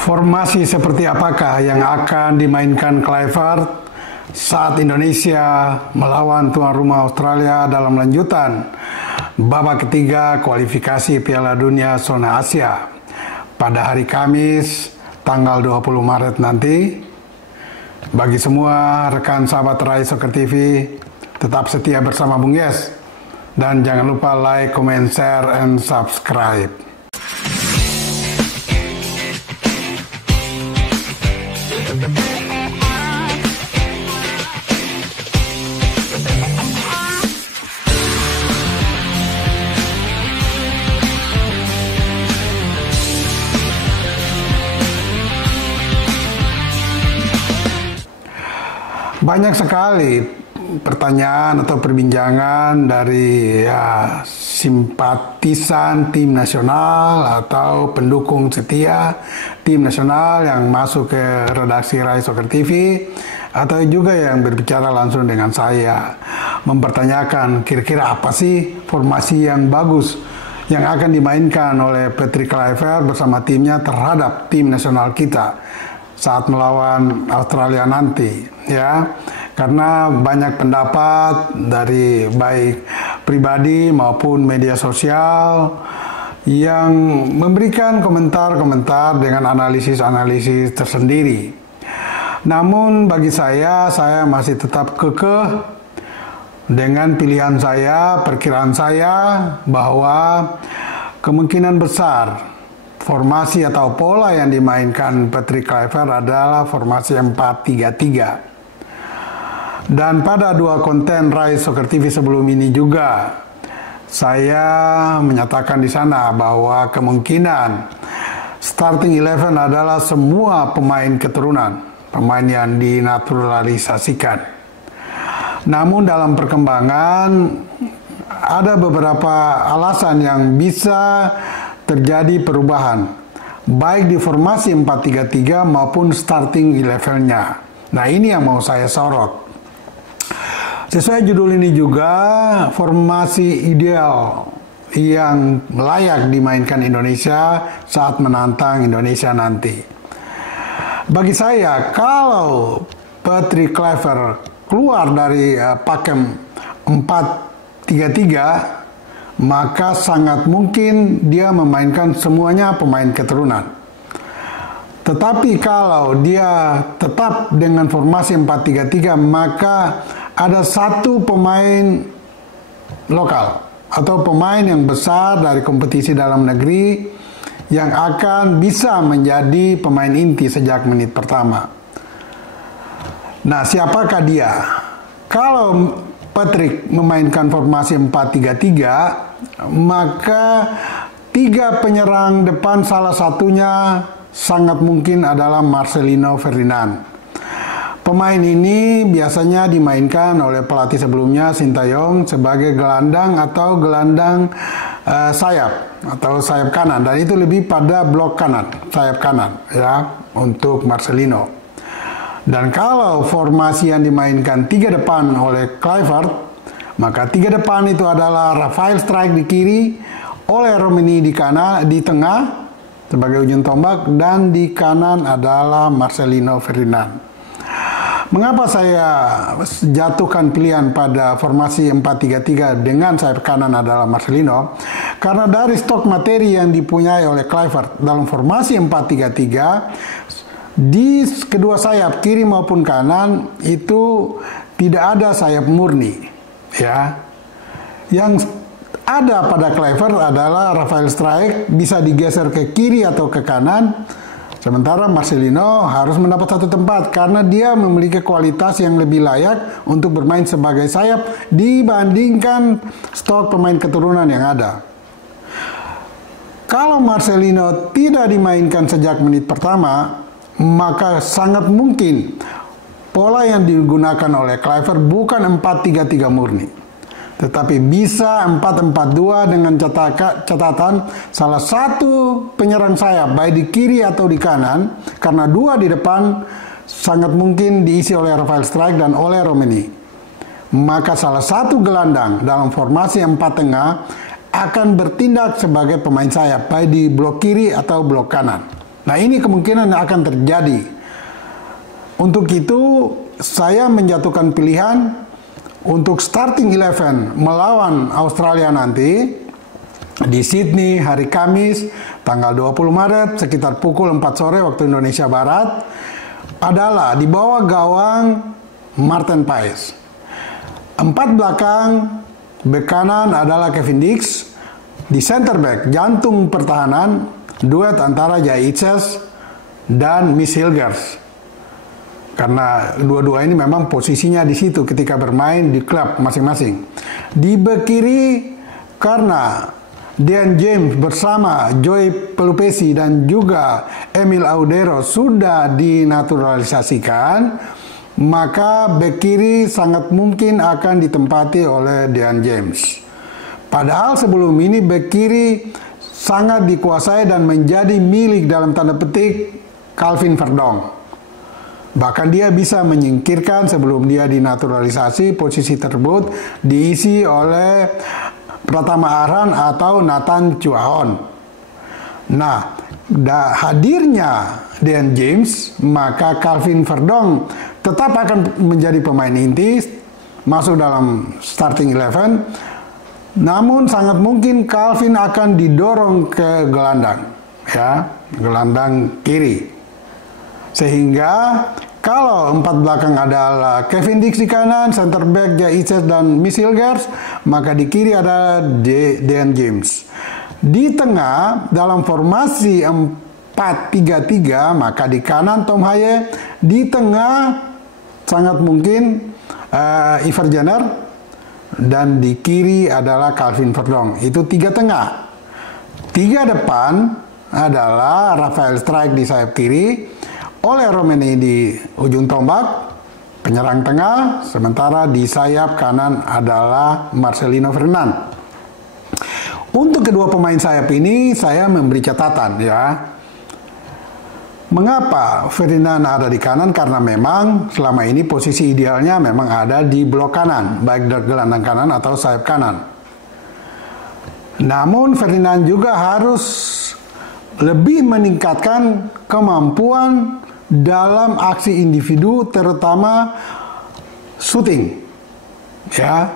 Formasi seperti apakah yang akan dimainkan Kluivert saat Indonesia melawan tuan rumah Australia dalam lanjutan babak ketiga kualifikasi Piala Dunia Zona Asia pada hari Kamis tanggal 20 Maret nanti? Bagi semua rekan sahabat Rai Soccer TV, tetap setia bersama Bung Yes dan jangan lupa like, comment, share, and subscribe. Banyak sekali pertanyaan atau perbincangan dari simpatisan tim nasional atau pendukung setia tim nasional yang masuk ke redaksi Rai Soccer TV atau juga yang berbicara langsung dengan saya mempertanyakan kira-kira apa sih formasi yang bagus yang akan dimainkan oleh Patrick Kluivert bersama timnya terhadap tim nasional kita saat melawan Australia nanti, ya, karena banyak pendapat dari baik pribadi maupun media sosial yang memberikan komentar-komentar dengan analisis-analisis tersendiri. Namun bagi saya masih tetap kekeh dengan pilihan saya, perkiraan saya bahwa kemungkinan besar formasi atau pola yang dimainkan Patrick Kluivert adalah formasi 4-3-3. Dan pada dua konten Rai Soccer TV sebelum ini juga saya menyatakan di sana bahwa kemungkinan starting 11 adalah semua pemain keturunan, pemain yang dinaturalisasikan. Namun dalam perkembangan ada beberapa alasan yang bisa terjadi perubahan baik di formasi 4-3-3 maupun starting 11-nya. Nah, ini yang mau saya sorot. Sesuai judul ini juga formasi ideal yang layak dimainkan Indonesia saat menantang Indonesia nanti. Bagi saya, kalau Patrick Kluivert keluar dari pakem 4-3-3, maka sangat mungkin dia memainkan semuanya pemain keturunan. Tetapi kalau dia tetap dengan formasi 4-3-3, maka ada satu pemain lokal atau pemain yang besar dari kompetisi dalam negeri yang akan bisa menjadi pemain inti sejak menit pertama. Nah, siapakah dia? Kalau Patrick memainkan formasi 4-3-3, maka tiga penyerang depan salah satunya sangat mungkin adalah Marcelino Ferdinand. Pemain ini biasanya dimainkan oleh pelatih sebelumnya Sintayong sebagai gelandang atau gelandang sayap atau sayap kanan, dan itu lebih pada blok kanan, sayap kanan ya untuk Marcelino. Dan kalau formasi yang dimainkan tiga depan oleh Kluivert, maka tiga depan itu adalah Rafael Struijk di kiri, Ole Romeni di kanan, di tengah sebagai ujung tombak, dan di kanan adalah Marcelino Ferdinand. Mengapa saya jatuhkan pilihan pada formasi 4-3-3 dengan sayap kanan adalah Marcelino? Karena dari stok materi yang dipunyai oleh Kluivert dalam formasi 4-3-3, di kedua sayap kiri maupun kanan itu tidak ada sayap murni, ya. Yang ada pada Kluivert adalah Rafael Struijk bisa digeser ke kiri atau ke kanan, sementara Marcelino harus mendapat satu tempat karena dia memiliki kualitas yang lebih layak untuk bermain sebagai sayap dibandingkan stok pemain keturunan yang ada. Kalau Marcelino tidak dimainkan sejak menit pertama, maka sangat mungkin pola yang digunakan oleh Kluivert bukan 4-3-3 murni, tetapi bisa 4-4-2 dengan catatan salah satu penyerang sayap baik di kiri atau di kanan, karena dua di depan sangat mungkin diisi oleh Rafael Struijk dan Ole Romeni. Maka salah satu gelandang dalam formasi 4 tengah akan bertindak sebagai pemain sayap baik di blok kiri atau blok kanan. Nah, ini kemungkinan yang akan terjadi. Untuk itu, saya menjatuhkan pilihan untuk starting 11 melawan Australia nanti di Sydney hari Kamis tanggal 20 Maret sekitar pukul 4 sore waktu Indonesia Barat adalah di bawah gawang Martin Paes. 4 belakang, bek kanan adalah Kevin Dix. Di center back, jantung pertahanan, duet antara Jai Itzes dan Miss Hilgers. Karena dua-dua ini memang posisinya di situ ketika bermain di klub masing-masing. Di bek kiri, karena Dean James bersama Joey Pelupesi dan juga Emil Audero sudah dinaturalisasikan, maka bek kiri sangat mungkin akan ditempati oleh Dean James. Padahal sebelum ini bek kiri sangat dikuasai dan menjadi milik dalam tanda petik Calvin Verdong. Bahkan dia bisa menyingkirkan sebelum dia dinaturalisasi, posisi tersebut diisi oleh Pratama Arhan atau Nathan Chuaon. Nah, hadirnya Dean James, maka Calvin Verdong tetap akan menjadi pemain inti, masuk dalam starting 11. Namun sangat mungkin Calvin akan didorong ke gelandang, ya, gelandang kiri. Sehingga kalau 4 belakang adalah Kevin Dix di kanan, center back Jai Itzes dan Miss Hilgers, maka di kiri ada Dean James. Di tengah dalam formasi 4-3-3, maka di kanan Tom Haye, di tengah sangat mungkin Iver Jenner, dan di kiri adalah Calvin Verdong. Itu 3 tengah. 3 depan adalah Rafael Strijk di sayap kiri, Ole Romeni di ujung tombak, penyerang tengah, sementara di sayap kanan adalah Marcelino Ferdinand. Untuk kedua pemain sayap ini saya memberi catatan, ya. Mengapa Ferdinand ada di kanan? Karena memang selama ini posisi idealnya memang ada di blok kanan, baik dari gelandang kanan atau sayap kanan. Namun Ferdinand juga harus lebih meningkatkan kemampuan dalam aksi individu, terutama shooting, ya.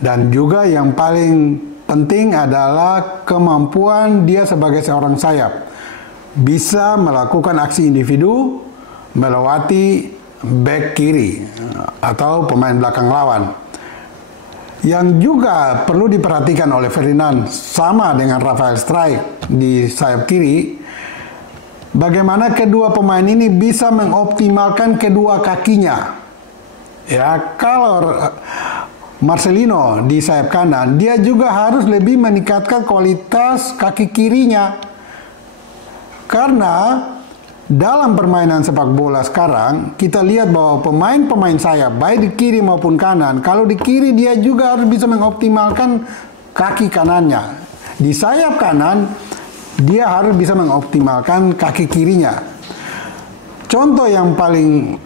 Dan juga yang paling penting adalah kemampuan dia sebagai seorang sayap, bisa melakukan aksi individu melewati back kiri atau pemain belakang lawan. Yang juga perlu diperhatikan oleh Ferdinand sama dengan Rafael Strijk di sayap kiri, bagaimana kedua pemain ini bisa mengoptimalkan kedua kakinya. Ya, kalau Marcelino di sayap kanan, dia juga harus lebih meningkatkan kualitas kaki kirinya. Karena dalam permainan sepak bola sekarang, kita lihat bahwa pemain-pemain sayap, baik di kiri maupun kanan, kalau di kiri dia juga harus bisa mengoptimalkan kaki kanannya. Di sayap kanan, dia harus bisa mengoptimalkan kaki kirinya. Contoh yang paling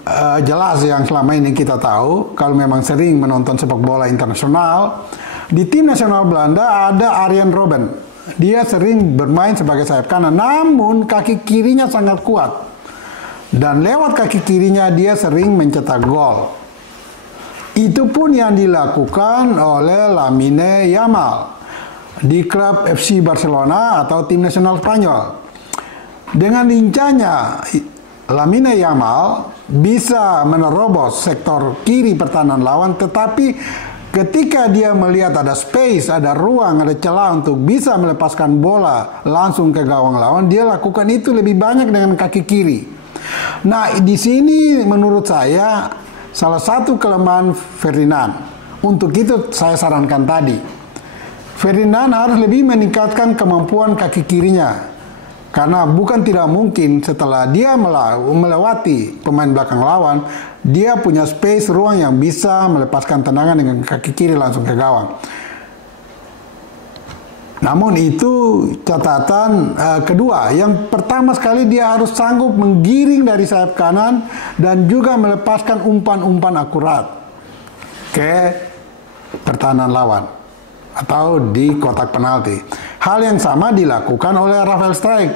jelas yang selama ini kita tahu, kalau memang sering menonton sepak bola internasional, di tim nasional Belanda ada Arjen Robben. Dia sering bermain sebagai sayap kanan, namun kaki kirinya sangat kuat. Dan lewat kaki kirinya dia sering mencetak gol. Itu pun yang dilakukan oleh Lamine Yamal di klub FC Barcelona atau tim nasional Spanyol. Dengan lincahnya, Lamine Yamal bisa menerobos sektor kiri pertahanan lawan, tetapi ketika dia melihat ada space, ada ruang, ada celah untuk bisa melepaskan bola langsung ke gawang lawan, dia lakukan itu lebih banyak dengan kaki kiri. Nah, di sini menurut saya salah satu kelemahan Ferdinand. Untuk itu saya sarankan tadi, Ferdinand harus lebih meningkatkan kemampuan kaki kirinya. Karena bukan tidak mungkin setelah dia melewati pemain belakang lawan, dia punya space, ruang yang bisa melepaskan tendangan dengan kaki kiri langsung ke gawang. Namun itu catatan kedua. Yang pertama sekali dia harus sanggup menggiring dari sayap kanan dan juga melepaskan umpan-umpan akurat ke pertahanan lawan atau di kotak penalti. Hal yang sama dilakukan oleh Rafael Strijk.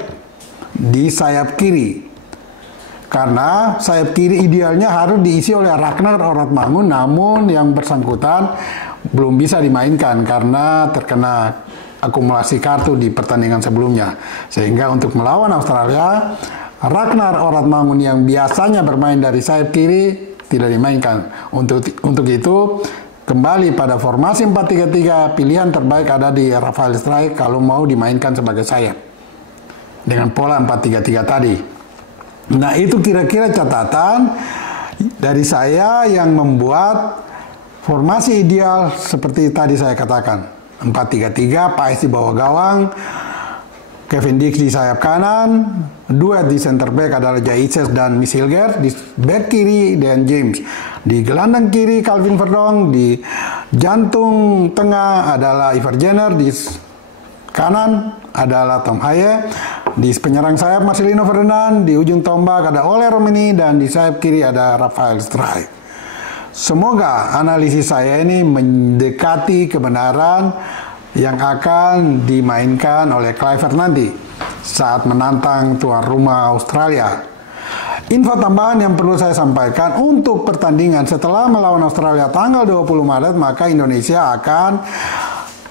di sayap kiri. Karena sayap kiri idealnya harus diisi oleh Ragnar Orotmangun, namun yang bersangkutan belum bisa dimainkan karena terkena akumulasi kartu di pertandingan sebelumnya. Sehingga untuk melawan Australia, Ragnar Orotmangun yang biasanya bermain dari sayap kiri tidak dimainkan. Untuk itu, kembali pada formasi 4-3-3, pilihan terbaik ada di Rafael Struijk kalau mau dimainkan sebagai sayap dengan pola 4-3-3 tadi. Nah, itu kira-kira catatan dari saya yang membuat formasi ideal seperti tadi saya katakan. 4-3-3, Paes di bawah gawang, Kevin Dix di sayap kanan, duet di center back adalah Jaices dan Misilger, di back kiri Dan James, di gelandang kiri Calvin Verdong, di jantung tengah adalah Ivar Jenner, di kanan adalah Tom Haye, di penyerang sayap Marcelino Ferdinand, di ujung tombak ada Ole Romeni, dan di sayap kiri ada Rafael Struijk. Semoga analisis saya ini mendekati kebenaran yang akan dimainkan oleh Kluivert nanti saat menantang tuan rumah Australia. Info tambahan yang perlu saya sampaikan, untuk pertandingan setelah melawan Australia tanggal 20 Maret, maka Indonesia akan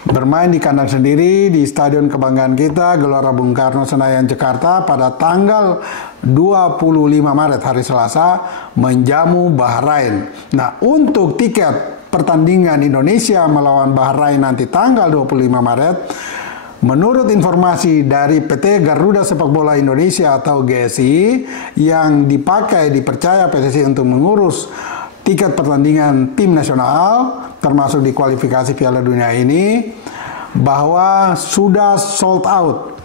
bermain di kandang sendiri di Stadion Kebanggaan kita, Gelora Bung Karno, Senayan, Jakarta pada tanggal 25 Maret, hari Selasa, menjamu Bahrain. Nah, untuk tiket pertandingan Indonesia melawan Bahrain nanti tanggal 25 Maret, menurut informasi dari PT Garuda Sepak Bola Indonesia atau GSI yang dipercaya PSSI untuk mengurus tiket pertandingan tim nasional termasuk di kualifikasi Piala Dunia ini, bahwa sudah sold out.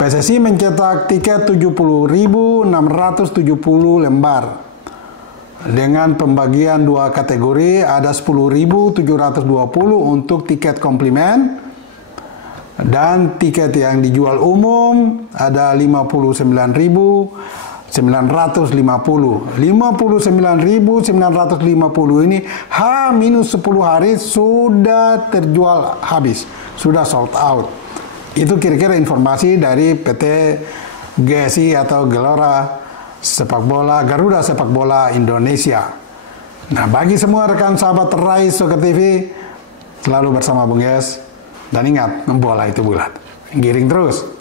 PSSI mencetak tiket 70.670 lembar dengan pembagian dua kategori, ada 10.720 untuk tiket komplimen, dan tiket yang dijual umum ada 59.950. 59.950 ini H-10 hari sudah terjual habis, sudah sold out. Itu kira-kira informasi dari PT GSI atau Gelora Sepak Bola, Garuda Sepak Bola Indonesia. Nah, bagi semua rekan sahabat Rai Soccer TV, selalu bersama Bung Yes, dan ingat, bola itu bulat. Giring terus.